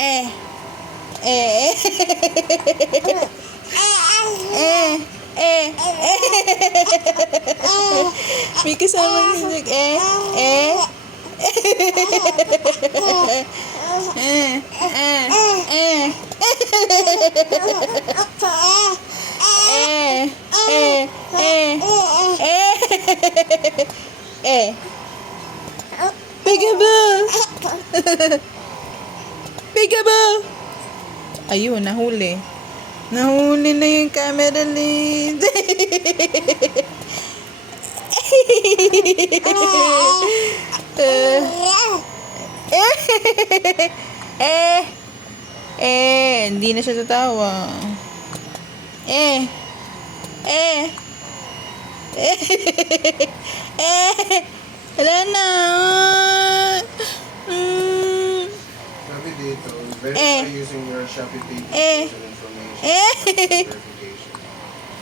Eh. Eh. Eh. Eh. May kasamang niyog. Eh. Eh. Eh. Eh. Eh. Peekaboo! Peekaboo! Ayun, nahuli. Nahuli na yung camera lens. Hindi na siya tatawa. Wala na. Sabi dito, verify using your Shopee Pay information.